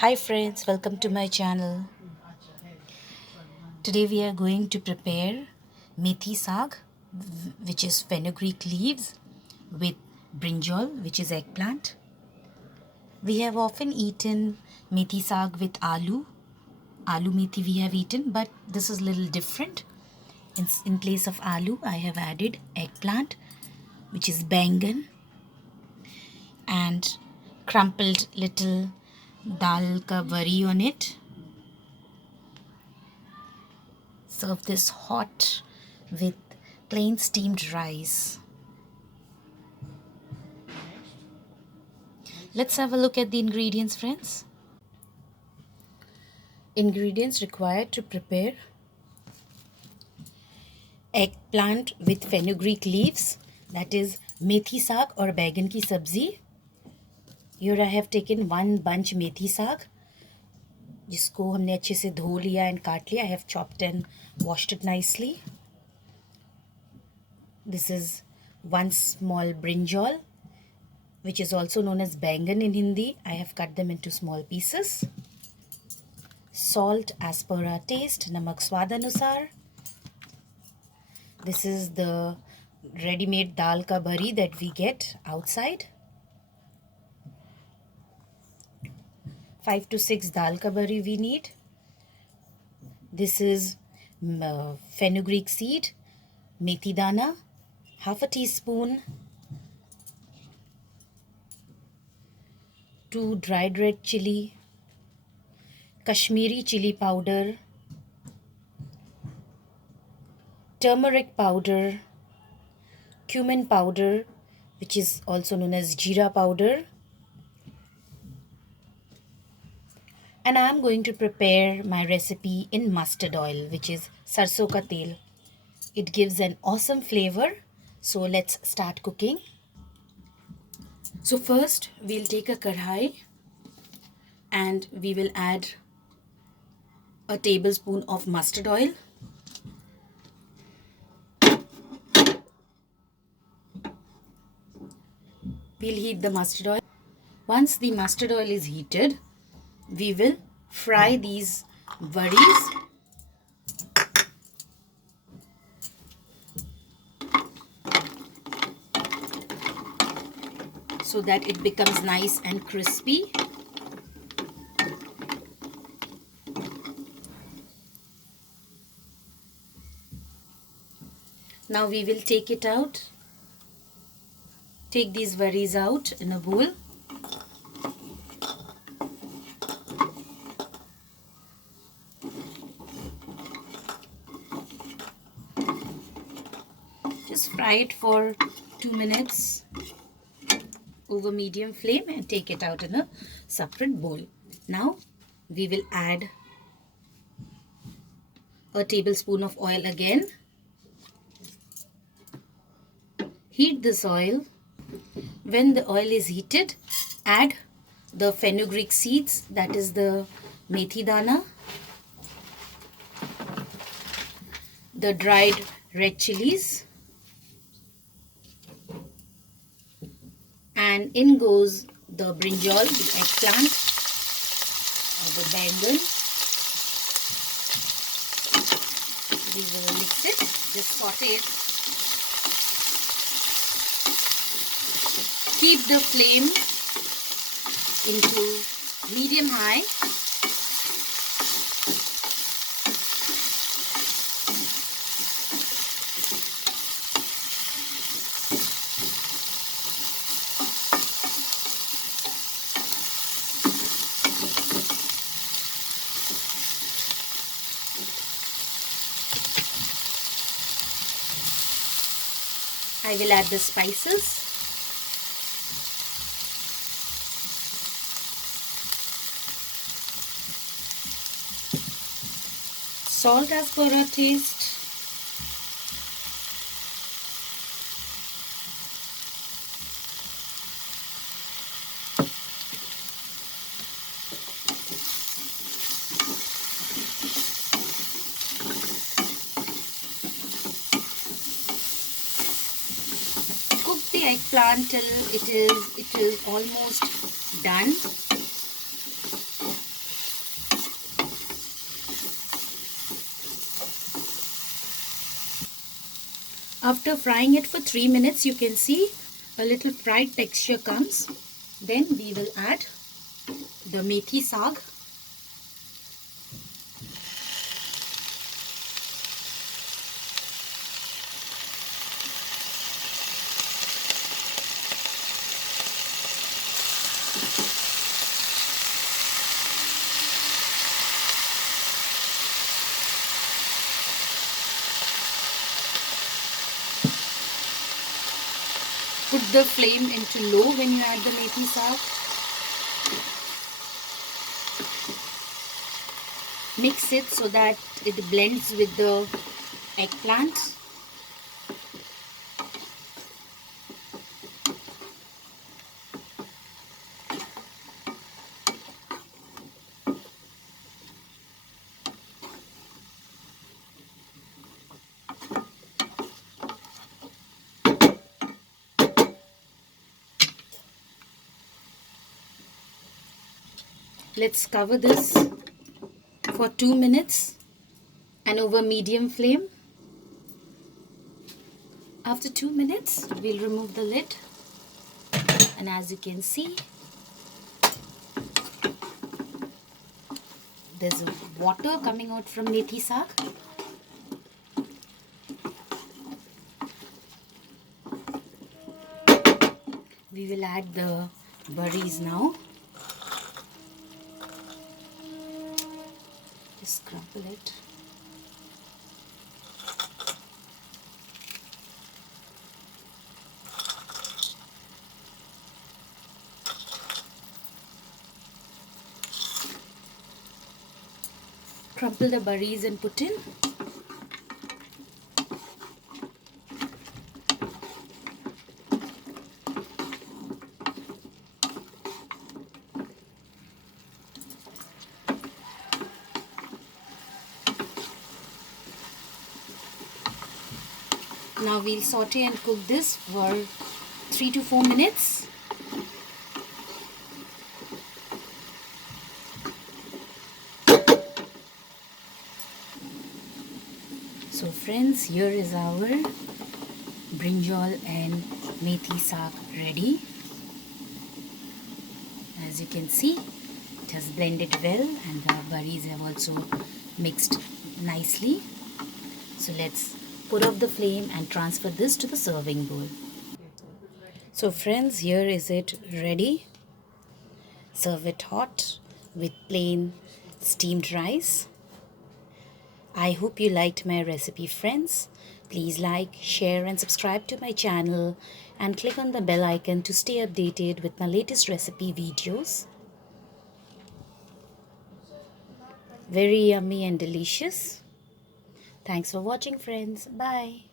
Hi friends, welcome to my channel. Today we are going to prepare Methi Saag, which is fenugreek leaves, with brinjal, which is eggplant. We have often eaten Methi Saag with aloo methi we have eaten, but this is a little different. In place of aloo, I have added eggplant, which is Baingan, and crumpled little daal ka bari on it. Serve this hot with plain steamed rice. Let's have a look at the ingredients, friends. Ingredients required to prepare eggplant with fenugreek leaves, that is methi saag or baigan ki sabzi. Here I have taken one bunch methi saag, जिसको हमने अच्छे से धो लिया and काट लिया. I have chopped and washed it nicely. This is one small brinjal, which is also known as Baingan in Hindi. I have cut them into small pieces. Salt as per our taste, namak swad anusar. This is the ready-made dal ka bari that we get outside. 5 to 6 dal ka bari we need. This is fenugreek seed, methi dana, half a teaspoon, 2 dried red chili, Kashmiri chili powder, turmeric powder, cumin powder, which is also known as jeera powder. And I am going to prepare my recipe in mustard oil, which is sarson ka tel. It gives an awesome flavor. So let's start cooking. So first we'll take a kadhai and we will add a tablespoon of mustard oil. We'll heat the mustard oil. Once the mustard oil is heated, we will fry these varis. So that it becomes nice and crispy. Now we will take it out. Take these varis out in a bowl. Just fry it for 2 minutes over medium flame and take it out in a separate bowl. Now we will add a tablespoon of oil again. Heat this oil. When the oil is heated, add the fenugreek seeds, that is the methi dana, the dried red chilies, and in goes the brinjal, the eggplant, or the bangan. We will mix it, just saute it. Keep the flame into medium high. I will add the spices. Salt as per our taste. Cook the eggplant till it is almost done. After frying it for 3 minutes, you can see a little fried texture comes. Then we will add the methi saag. Put the flame into low when you add the methi saag. Mix it so that it blends with the eggplant. Let's cover this for 2 minutes and over medium flame. After 2 minutes, we'll remove the lid, and as you can see, there's water coming out from methi saag. We will add the berries now. Just crumble it. Crumple the berries and put in. Now we'll saute and cook this for 3 to 4 minutes. So friends, here is our brinjal and methi saag ready. As you can see, it has blended well and the berries have also mixed nicely. So let's put off the flame and transfer this to the serving bowl. So friends, here is it ready. Serve it hot with plain steamed rice. I hope you liked my recipe, friends. Please like, share and subscribe to my channel and click on the bell icon to stay updated with my latest recipe videos. Very yummy and delicious. Thanks for watching, friends. Bye.